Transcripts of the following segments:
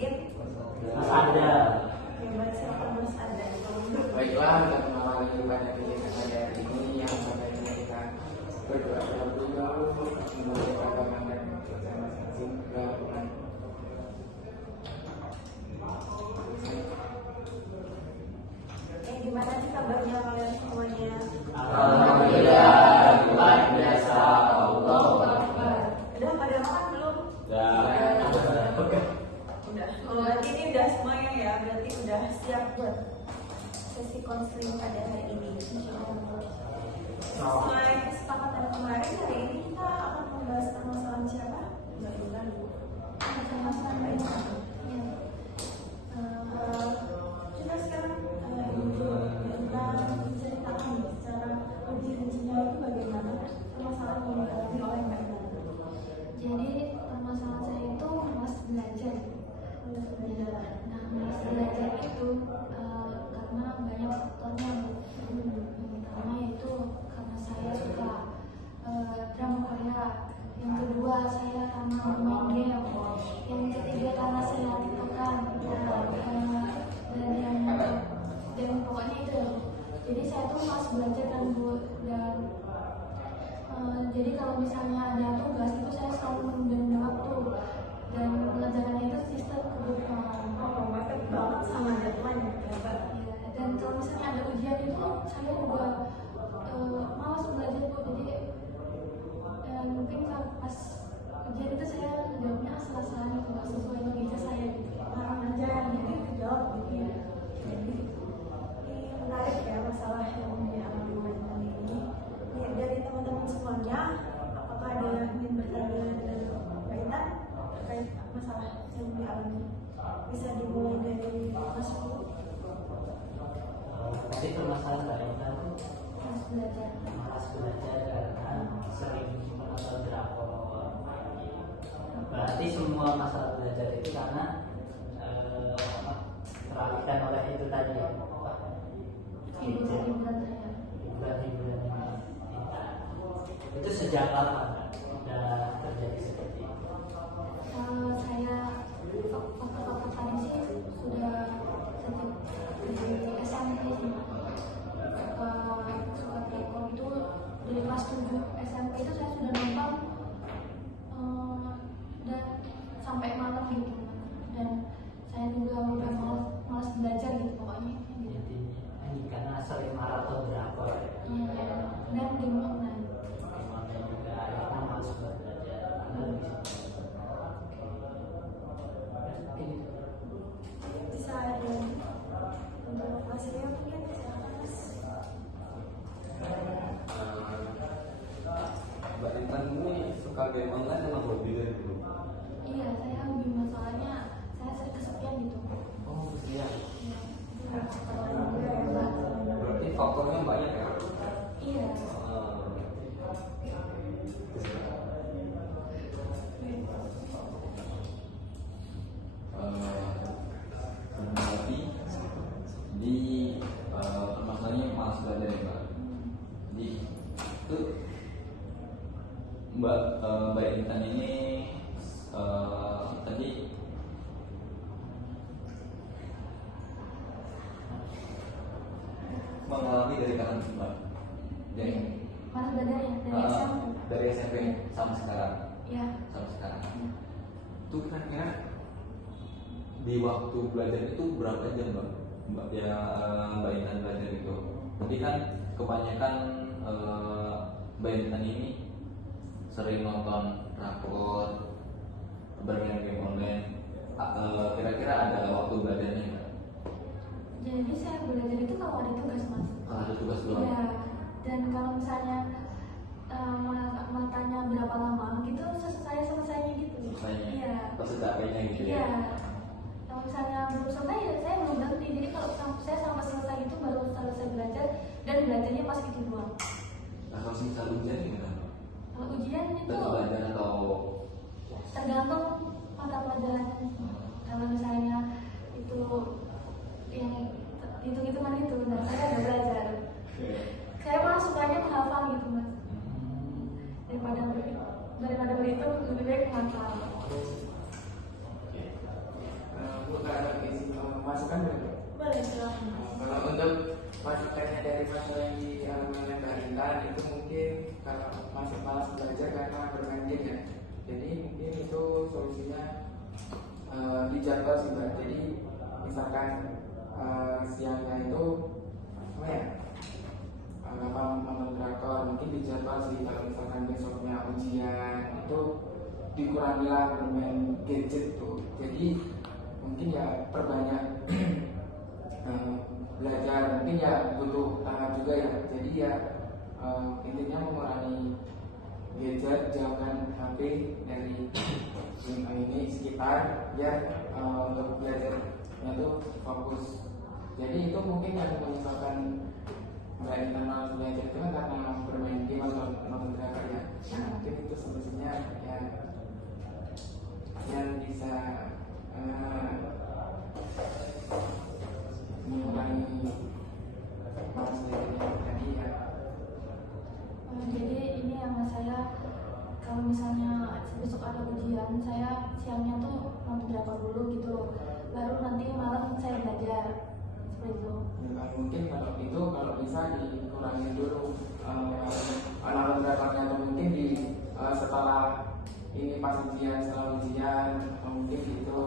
Udin. Mas Ada. Hebat, siapa Mas Ada? Baiklah, dalam awal ibadah kita pada hari ini yang pada kita berdoa terlebih dahulu semoga kita banggakan masing-masing melakukan. Gimana sih kabarnya kalian semuanya? Alhamdulillah, luar biasa. Allahu Akbar. Udah pada makan belum? Udah. Oh, berarti ini udah semuanya ya. Berarti udah siap buat sesi konseling pada hari ini. Sesuai kesepakatan kemarin, hari ini kita akan membahas permasalahan siapa? Mbak Bulan. Permasalahan Mbak Intan. Ya. Kita sekarang menceritakan secara lebih rincinya itu bagaimana permasalahan yang dialami oleh Mbak Intan. Jadi permasalahan saya itu malas belajar. Nah, malas belajar itu karena banyak faktornya. Yang pertama yaitu karena saya suka drama Korea. Yang kedua saya karena bermain game. Yang ketiga karena saya tiktokan. Dan pokoknya itu. Jadi saya tuh malas belajar dan jadi kalau misalnya ada tugas itu saya selalu menunda waktu dan pengerjaannya itu sistem kebutuhan. Mepet banget sama deadline ya. Dan kalau misalnya ada ujian itu saya juga malas belajar Bu. Jadi mungkin pas ujian itu saya jawabnya asal-asalan itu nggak sesuai logika saya gitu. Orang aja jadi kejawab gitu ya. Jadi ini menarik ya masalah yang dialami Mbak Intan ini. Ya, dari teman-teman semuanya, apakah ada yang ingin bertanya dengan Mbak Intan terkait masalah yang dialami? Bisa dimulai dari Mas Fu. Tadi permasalahan Mbak Intan Malas belajar. malas belajar karena sering menonton drakor. Berarti semua masalah belajar itu karena teralihkan oleh itu tadi ya, Hiburan saya. hiburan itu sejak kapan udah terjadi seperti itu? Kalau saya faktor-faktor tadi sih sudah sejak dari SMP sih. Suka drakor itu dari kelas 7 SMP itu saya sudah nonton dan sampai malam gitu. Dan saya juga udah malas belajar gitu pokoknya. Jadi ini karena sering maraton drakor ya. Dan game online. Gimana juga akhirnya malas buat belajar karena lebih Bisa ada untuk Mas Rio mungkin silakan Mas. Mbak Intan ini suka game online emang hobi dari dulu? Iya, saya hobi masalahnya saya sering kesepian gitu. Oh, iya. Iya. Berarti faktornya banyak ya? Iya. Berarti di permasalahannya malas belajar ya Mbak? Jadi itu Mbak Intan ini tadi mengalami dari kapan sih Mbak? Dari Malas belajar ya dari SMP. dari SMP sampai sekarang. Ya. Sampai sekarang. Itu kira-kira di waktu belajar itu berapa jam Mbak Intan belajar itu? Jadi kan kebanyakan Mbak Intan ini sering nonton drakor, bermain game online. Kira-kira ada waktu belajarnya nggak? Jadi saya belajar itu kalau ada tugas Mas. Kalau ada tugas doang? Iya. Dan kalau misalnya matanya berapa lama gitu saya selesainya gitu. Selesainya? Iya. Pas capeknya gitu Iya. ya? Kalau misalnya belum selesai ya saya belum berhenti. Jadi kalau saya sampai selesai itu baru selesai belajar dan belajarnya pas itu doang. Nah kalau misal ujian gimana? Kalau ujian itu Tetap belajar atau? tergantung mata pelajarannya. Kalau misalnya itu yang hitung-hitungan itu, nah saya udah belajar. Saya malah sukanya menghafal gitu Mas. Daripada berhitung lebih baik menghafal. malas belajar karena bermain game ya. Jadi mungkin itu solusinya dijadwal sih Mbak. Jadi misalkan siangnya itu apa ya, nonton drakor, mungkin dijadwal sih. Kalau misalkan besoknya ujian itu dikurangilah bermain gadget tuh. Jadi mungkin ya perbanyak belajar, mungkin ya butuh tangan juga ya. Jadi ya intinya mengurangi gadget, jauhkan HP dari ini sekitar ya, untuk belajarnya tuh fokus. Jadi itu mungkin yang menyebabkan Mbak Intan malas belajar itu kan karena bermain game atau nonton drakor ya. Nah mungkin itu solusinya ya, yang bisa mengurangi malas belajar tadi ya. Jadi ini yang saya, kalau misalnya besok ada ujian, saya siangnya tuh nonton drakor dulu gitu, baru nanti malam saya belajar seperti itu. Ya, mungkin kalau itu kalau bisa dikurangi dulu nonton drakornya, atau mungkin di setelah ini pas ujian, setelah ujian, atau mungkin gitu.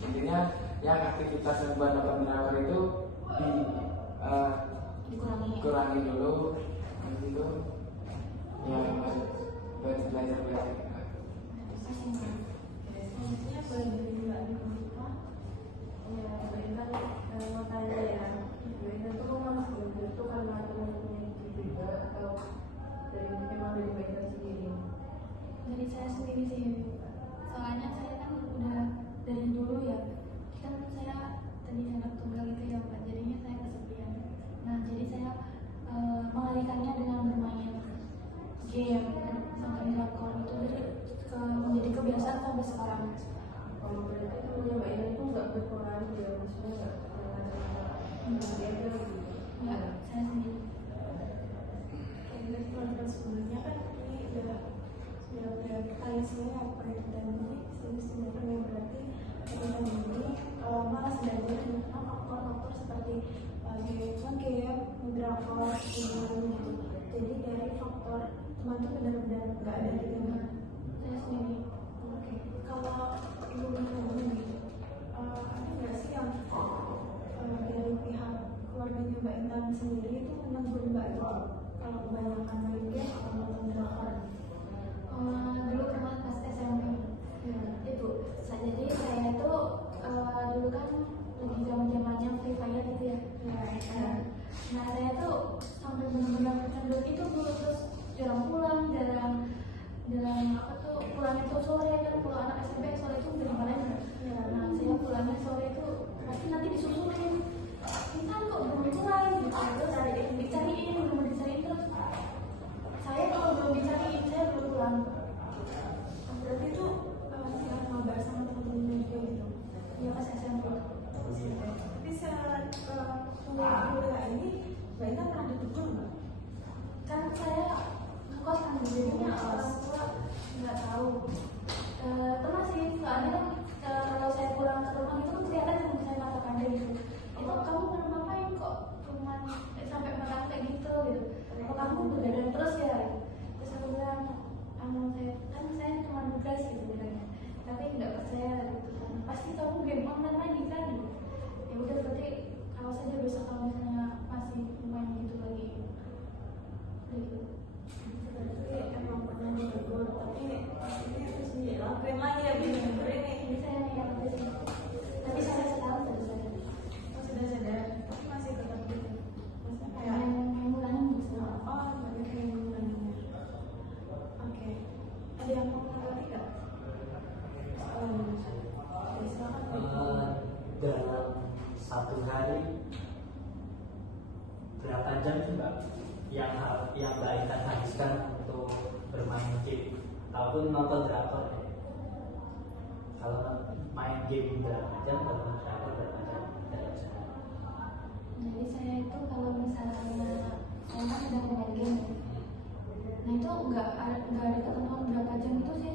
Intinya yang aktivitas yang buat nonton drakor itu dikurangi dulu, gitu. Ya belajar. Selanjutnya boleh beri Mbak Nikola. Ya, Mbak Intan mau tanya ya, Mbak Intan tuh kok malas belajar tuh karena teman-temannya gitu juga, atau memang dari Mbak Intan sendiri? Dari saya sendiri sih, soalnya saya kan udah dari dulu ya, kan saya tadi anak tunggal gitu ya Pak, jadinya saya kesepian. Nah jadi saya mengalihkannya dengan bermain game sampai drakor itu, jadi menjadi kebiasaan sampai sekarang. Kalau berarti temennya Mbak Intan tuh nggak berpengaruh ya, maksudnya nggak dia aja gitu. Ya, saya sendiri. Dari teman-teman sebelumnya kan ini udah bertanya semua apa yang kita ini sebenarnya berarti kita ini malas belajar karena faktor-faktor seperti game, drakor, gitu. Jadi dari faktor teman tuh benar-benar nggak ada di rumah. Saya sendiri. Oke, kalau ibu ngomong gitu, ada nggak sih yang dari pihak keluarganya Mbak Intan sendiri itu menegur Mbak itu kalau kebanyakan main game atau nonton drakor? Dulu pernah pas SMP itu, jadi saya itu dulu kan lagi zaman-zamannya Free Fire gitu ya. Nah saya tuh sampai benar-benar kecanduan itu dulu, terus jarang pulang, jarang apa tuh, pulangnya tuh sore kan, kalau anak SMP sore itu udah dimarahin. Nah saya pulangnya sore itu pasti nanti disusulin, Intan kok belum pulang gitu, terus dicariin terus saya kalau belum dicariin saya belum pulang. Berarti itu yang mabar sama teman-temannya juga gitu? Ya pas SMP. Tapi saat kuliah ini Mbak Intan pernah ditegur nggak? Kan saya ngekos kan, jadinya orang tua nggak tahu. Pernah sih, soalnya kalau saya pulang ke rumah itu kelihatan sama saya mata pandai gitu. Itu kamu pernah ngapain kok cuman sampai mata kayak gitu. Kalau kamu begadang terus ya. Terus aku bilang, saya cuma nugas gitu bilangnya. Tapi nggak percaya gitu kan. Pasti kamu game online lagi kan. Ya udah berarti kalau saja besok kalau misalnya masih main gitu lagi. Gitu. Berarti emang pernah ditegur, tapi ini harus dilakuin lagi ya bener-bener ini. Ini saya yang tapi saya sekarang sudah sadar. Sudah sadar, tapi masih tetap gitu. Maksudnya kayak Yang mulanya bisa. banyak yang mengulangnya. Oke, ada yang mau menanggapi nggak? Silakan. Dalam satu hari berapa jam sih Mbak yang Mbak Intan habiskan untuk bermain game ataupun nonton drakor ya? Kalau main game berapa jam, kalau nonton drakor berapa jam dalam sehari? Jadi saya itu kalau misalnya saya kan udah main game, nah itu nggak ada ketentuan berapa jam itu sih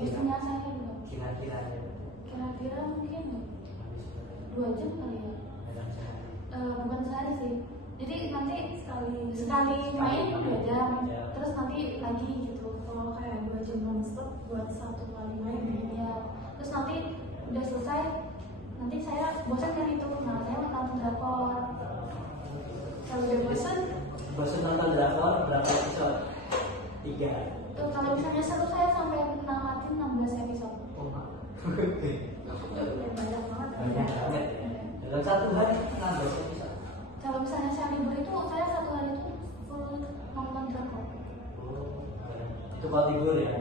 biasanya saya gitu. Kira-kira ya Kira-kira mungkin 2 jam kali ya. dalam sehari. Bukan sehari sih. Jadi nanti sekali main 2 jam, terus nanti lagi gitu. kayak 2 jam nonstop buat 1 kali main gitu. Ya, terus nanti udah selesai, nanti saya bosan kan itu, nah saya nonton drakor. Kalau udah bosan nonton drakor berapa episode? 3. Tuh, kalau misalnya seru saya sampai namatin 16 episode. Oh, ya banyak banget. banyak banget. Dalam 1 hari 16 episode. Kalau misalnya saya libur itu, saya 1 hari itu full nonton drakor. Oh, keren. Itu kalau libur ya? Ya.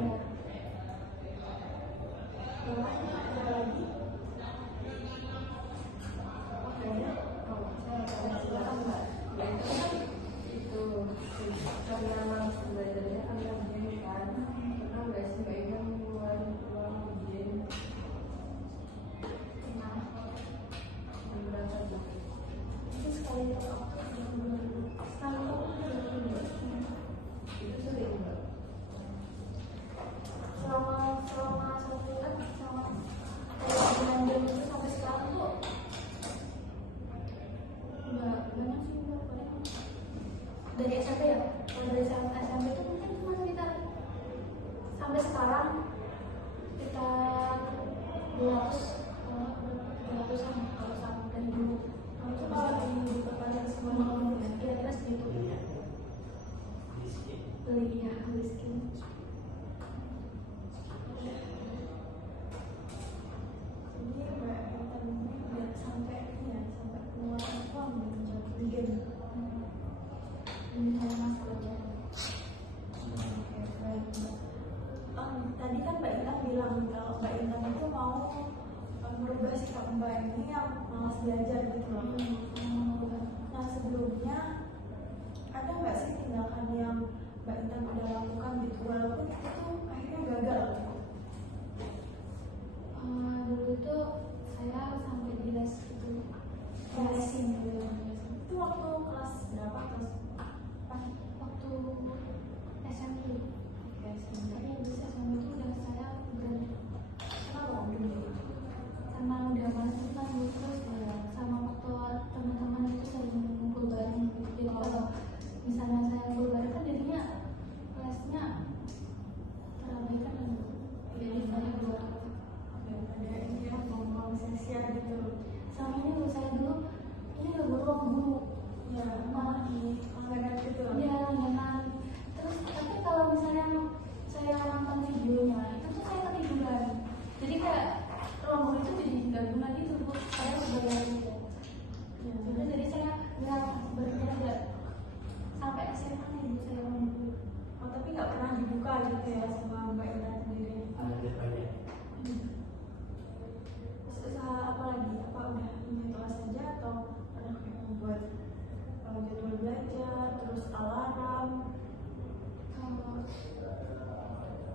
Ada lagi? Oke. Silakan Mbak. Itu karena malas belajarnya karena game kan, pernah nggak sih Mbak Ina mengeluarkan uang game yang berangkat gitu? Itu sekali waktu sekali Itu sering Mbak. Selama satu bulan, selama bulan Juli itu sampai sekarang tuh nggak banyak sih, nggak banyak. Dari SMP ya, kalau dari SMP itu mungkin cuma sekitar sampai sekarang kita 200-an kalau sampai dulu. Kalau bisa diperpanjang semua Kira-kira segitu. Iya. Miskin. Beli ya, beli skin. ini Mbak Intan ini biar sampai keluar uang untuk game. Ini saya masuk aja. Oke, baik Mbak. Tadi kan Mbak Intan bilang kalau Mbak Intan itu mau merubah sikap Mbak ini yang malas belajar gitu loh. Nah sebelumnya ada nggak sih tindakan yang Mbak Intan udah lakukan gitu walaupun itu akhirnya gagal gitu? Dulu itu saya sampai di les itu, lesin dulu. Itu waktu kelas berapa? Kelas Waktu SMP. Oke, Tapi habis SMP itu udah saya berhenti kenapa waktu dulu? karena udah masuk kan terus ya sama faktor teman-teman itu sering ngumpul bareng gitu. Jadi kalau misalnya saya ngumpul bareng kan jadinya kelasnya terabaikan kan. Jadi saya buat Ada ini ya ngomong sia-sia gitu. sama ini saya dulu ini udah beruang guru. Ya, malah di langganan gitu. Iya, jangan. Terus tapi kalau misalnya saya nonton videonya itu tuh saya ketiduran. Jadi kayak ruang guru itu jadi nggak guna gitu bu. Saya sebagai gitu. Ya, jadi saya nggak berhenti aja sampai SMA nih bu saya ruang guru. Oh, tapi nggak pernah dibuka gitu ya sama Mbak Intan sendiri. Ada banyak. Terus usaha apa lagi? Apa udah ini kelas saja atau pernah kayak membuat jadwal belajar, terus alarm? Kalau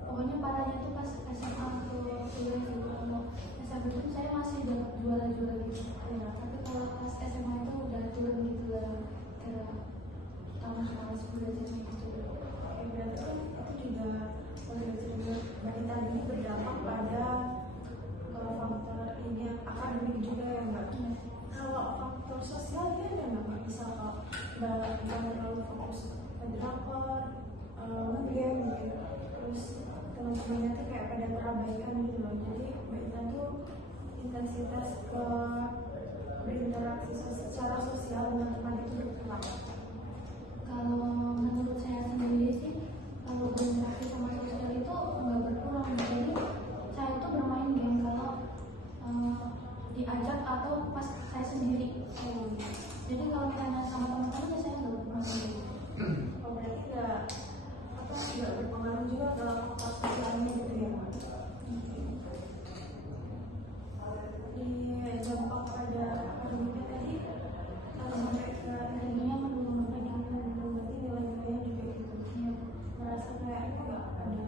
pokoknya parahnya tuh pas SMA atau kuliah gitu. Kalau SMP itu saya masih dapat juara-juara gitu. Ya, tapi kalau pas SMA itu udah turun gitu lah. Kayak tamat kelas belajar gitu. Oke, berarti kan itu juga belajar Mbak Intan ini berdampak pada faktor ini yang akademik juga ya Mbak. Kalau faktor sosial dia ada nggak misal kalau Mbak Intan terlalu fokus ke drakor, game gitu, terus teman-temannya tuh kayak pada terabaikan gitu loh. Jadi Mbak Intan tuh intensitas ke berinteraksi secara sosial dengan teman itu berkurang. Kalau menurut saya sendiri sih, kalau berinteraksi sama sosial itu nggak berkurang. Jadi saya itu bermain game kalau diajak atau pas saya sendiri. Jadi kalau misalnya sama teman-teman ya saya nggak bermain game. Oh, berarti nggak berpengaruh juga dalam faktor sosialnya gitu ya Mbak. Di dampak pada akademiknya tadi sampai ke Jadinya menurut berarti nilai-nilainya juga gitu. Merasa kayak ini nggak ada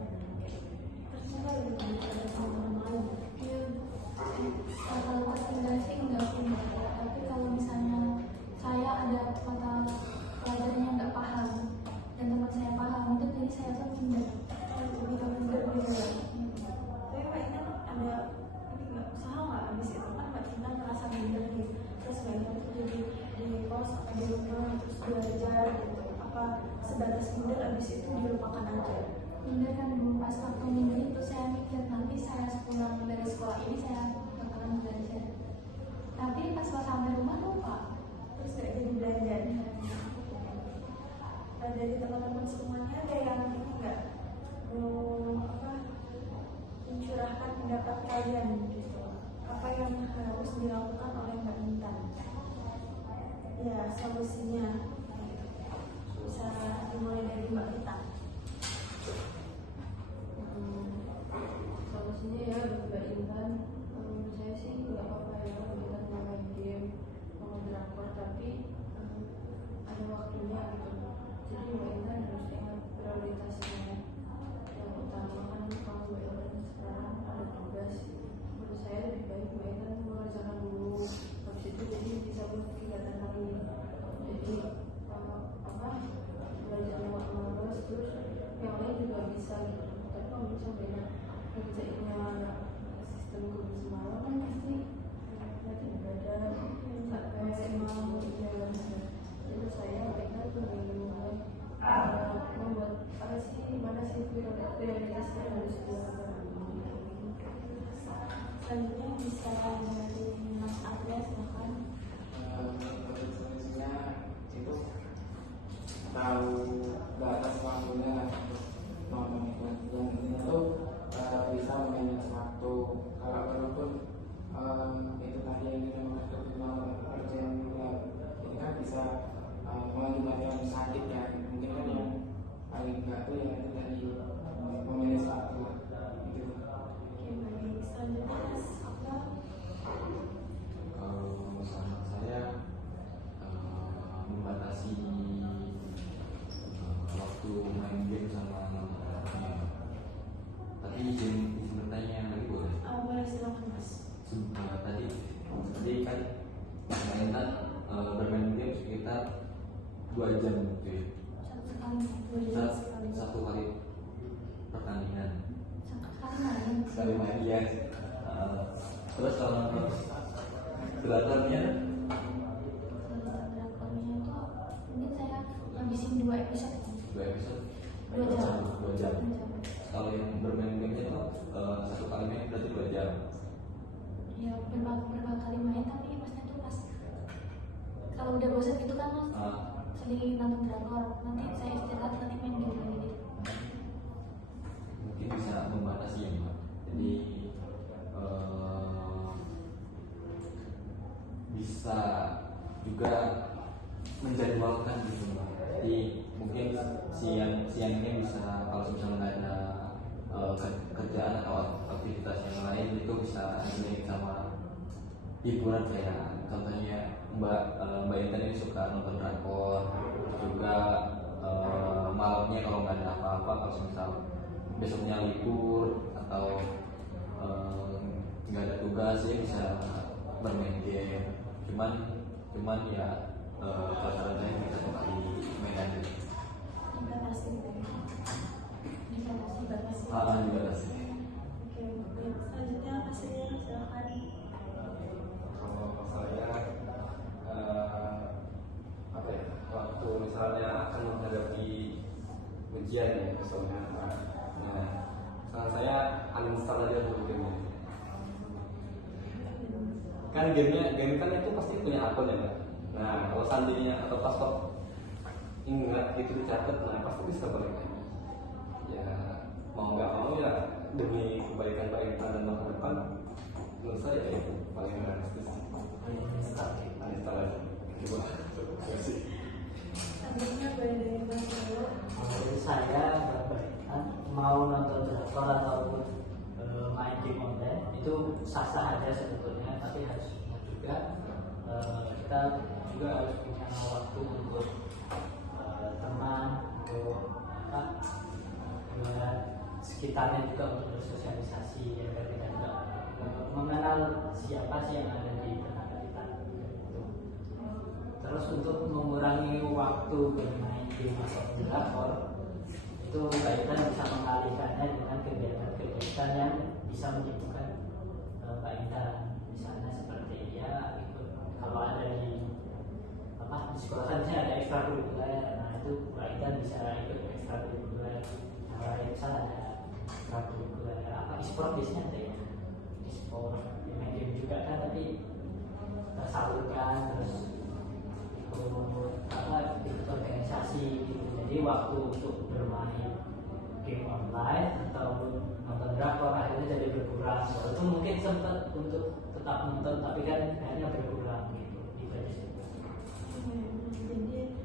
tertinggal gitu ada teman-teman lain. kalau tertinggal sih enggak sih, tapi kalau misalnya saya ada mata pelajaran yang nggak paham dan teman saya paham itu jadi saya tuh minder. Lebih minder gitu ya. Tapi Mbak Intan ada ini nggak usaha nggak habis itu kan Mbak Intan merasa minder gitu. Terus Mbak Intan tuh jadi di kos atau di rumah terus belajar gitu. Apa sebatas minder habis itu dilupakan aja? minder kan dulu pas waktu minder itu saya mikir nanti saya pulang dari sekolah ini saya bakalan belajar. Tapi pas sampai rumah lupa. Terus gak jadi belajar. Nah, dari teman-teman semuanya ada yang ini nggak mencurahkan pendapat kalian gitu. Apa yang harus dilakukan oleh Mbak Intan? Ya, solusinya bisa dimulai dari Mbak Intan. Solusinya ya Mbak Intan, menurut saya sih nggak apa-apa ya Mbak Intan mau main game, mau drakor, tapi ada waktunya gitu. Jadi Mbak Intan harus ingat prioritasnya. Yang utama kan kalau Mbak Intan sekarang ada tugas, menurut saya lebih baik Mbak Intan mengerjakan dulu, habis itu jadi bisa berkegiatan lagi. Jadi belajar lewat malas, terus yang lain juga bisa gitu. Tapi kalau misalnya Mbak Intan kerjanya sistem kerja semalam kan pasti nanti berbeda sampai mau jalan. Jadi saya mereka tuh mulai membuat apa sih, mana sih prioritas yang harus dilakukan. Selanjutnya bisa dari Mas Arya, silakan. Untuk solusinya itu tahu batas waktunya nonton iklan. Yang intinya tuh bisa memanage waktu. Kalau walaupun itu tadi yang kita maksud kerjaan juga, ini kan bisa mengakibatkan sakit ya. Mungkin kan yang paling enggak tuh yang itu tadi memanage waktu gitu. Oke, baik. Selanjutnya Mas Akmal. Saran saya membatasi waktu main game sama tapi izin bertanya lagi boleh? Boleh, silakan Mas. Tadi kan Mbak Intan bermain game sekitar 2 jam gitu ya. Satu kali pertandingan. Sekali main ya. Terus kalau drakornya Drakornya itu mungkin saya ngabisin 2 episode. 2 jam. Kalau yang bermain game itu satu kali main berarti 2 jam. Ya berapa kali main, tapi masnya tuh pas kalau udah bosan gitu kan mas, sering nonton drakor, nanti saya istirahat nanti main game lagi gitu. Mungkin bisa membatasi ya Mbak. Jadi bisa juga menjadwalkan gitu Mbak. Jadi mungkin siangnya bisa, kalau misalnya nggak ada kerjaan atau aktivitas yang lain, itu bisa ini sama hiburan kayak contohnya Mbak Intan ini suka nonton drakor, juga malamnya kalau nggak ada apa-apa, kalau misal besoknya libur atau nggak ada tugas ya bisa bermain game. Cuman ya kalau saran saya bisa sekali main aja. Dibatasi gitu ya. Dibatasi. Dibatasi. Oke, baik. Selanjutnya Mas Rian, silakan. Kalau saya apa ya, waktu misalnya akan menghadapi ujian ya misalnya, saran saya uninstall aja dulu gamenya. Kan game kan itu pasti punya akun ya Mbak. Nah kalau seandainya atau password ingat itu dicatat, nah pasti bisa balik lagi. Ya mau nggak mau ya demi kebaikan Mbak Intan dan masa depan, menurut saya ya itu paling realistis. Uninstall aja. Terima kasih. Selanjutnya boleh dari Mas Leo. Menurut saya mau nonton drakor ataupun main game online itu sah-sah aja sebetulnya, tapi harus ingat juga kita juga harus punya waktu untuk tenang, untuk sekitarnya juga untuk bersosialisasi agar kita juga mengenal siapa sih yang ada di tengah kita. Terus untuk mengurangi waktu bermain game atau drakor, itu baiknya bisa mengalihkannya dengan kegiatan-kegiatan yang bisa menyibukkan Mbak Intan. Misalnya seperti ya ikut, kalau ada di sekolah kan ada ekstrakurikuler, nah itu Mbak Intan bisa ikut ekstrakurikuler. Misalnya e-sport biasanya ada yang e-sport yang main game juga kan, tapi tersalurkan terus ikut organisasi gitu. Jadi waktu untuk bermain game online ataupun nonton drakor akhirnya jadi berkurang. Walaupun mungkin sempat untuk tetap nonton, tapi kan akhirnya berkurang gitu. Gitu aja sih. Jadi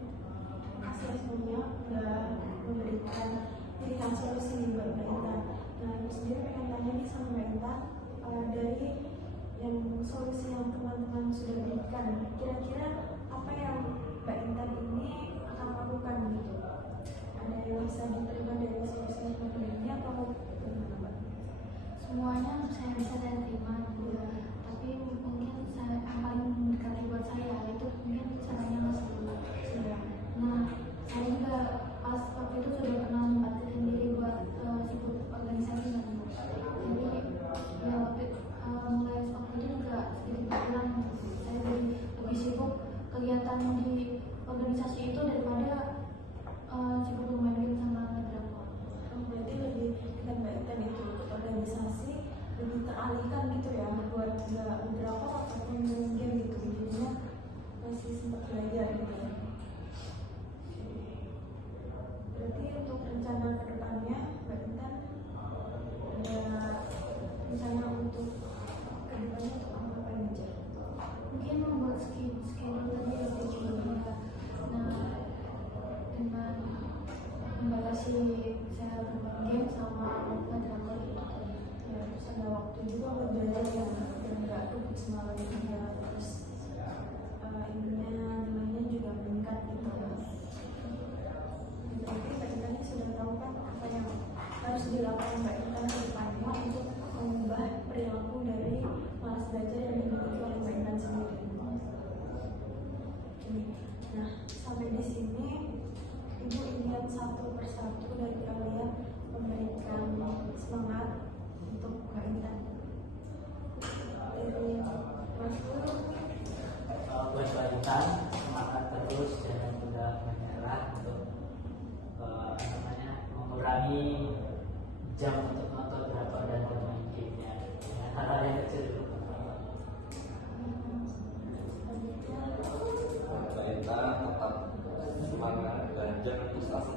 asesmennya udah memberikan pilihan solusi buat Mbak Intan. Nah, ibu sendiri pengen tanya nih sama Mbak Intan, dari yang solusi yang teman-teman sudah berikan, kira-kira apa yang Mbak Intan ini akan lakukan gitu? Ada yang bisa diterima dari solusi yang teman-teman ini atau bagaimana, Mbak? Semuanya saya bisa saya terima, tapi mungkin saya yang paling mendekati buat saya itu mungkin caranya masih dulu. Nah, saya juga pas waktu itu sudah pernah menyempatkan diri buat ikut organisasi kan. Jadi ya mulai waktu itu juga sedikit berkurang. Saya lebih sibuk kegiatan di organisasi itu daripada sibuk bermain game sama drakor. Berarti lebih dengan Mbak Intan itu ikut organisasi lebih teralihkan gitu ya, buat nggak beberapa ataupun main game gitu, jadinya masih sempat belajar gitu ya. Berarti untuk rencana kedepannya Mbak Intan ada rencana untuk kedepannya untuk apa aja? Mungkin membuat schedule tadi ya, schedule-nya. Nah, dengan membatasi saya bermain game sama nonton drakor gitu. Ya terus ada waktu juga buat belajar ya, dan nggak kebut semalam juga, terus intinya nilainya juga meningkat gitu. Berarti Mbak Intan sudah tahu kan apa yang harus dilakukan Mbak Intan ke depannya untuk mengubah perilaku dari malas belajar yang dimiliki oleh Mbak Intan sendiri. Nah, sampai di sini Ibu ingin satu persatu dari kalian memberikan semangat untuk Mbak Intan. Dari Mas Guru. Buat Mbak Intan, semangat terus, jangan mudah menyerah untuk mengurangi jam untuk nonton drakor dan bermain gamenya. Ya, hal-hal yang kecil dulu. Kita tetap semangat dan jangan putus asa.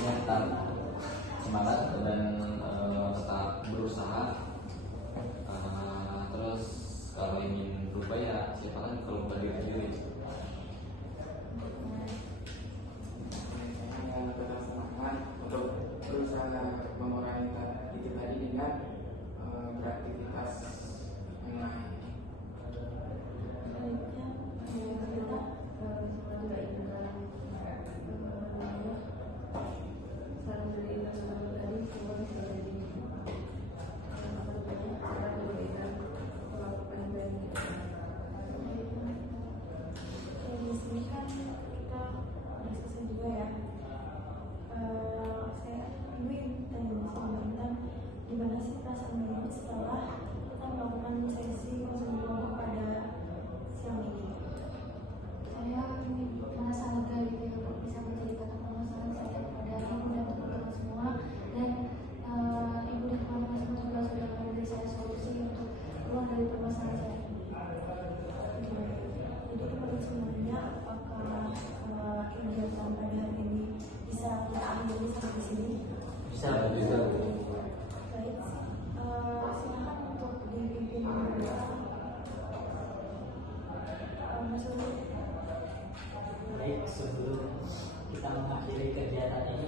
Niatan semangat dan tetap berusaha. Terus kalau ingin berubah ya silakan, kalau bukan diri sendiri. Tetap semangat untuk berusaha mengurangi itu tadi dengan beraktivitas yang lain. Selanjutnya, kita Saran dari Intan sama tadi semua bisa jadi saran dari Intan melakukan dan di sini kan kita udah selesai juga ya. Saya ingin tanya sama Mbak Intan, gimana sih perasaan Mbak Intan setelah kita melakukan sesi konseling pada siang ini? Saya merasa lega gitu ya, bisa menceritakan permasalahan saya kepada ibu dan teman-teman semua, dan ibu dan teman-teman semua juga sudah memberi saya solusi untuk keluar dari permasalahan saya ini. Jadi menurut semuanya, apakah kegiatan pada hari ini bisa kita akhiri sampai di sini? Bisa. Baik, silakan untuk dipimpin dulu. Mas Uli. Baik, sebelum kita mengakhiri kegiatan ini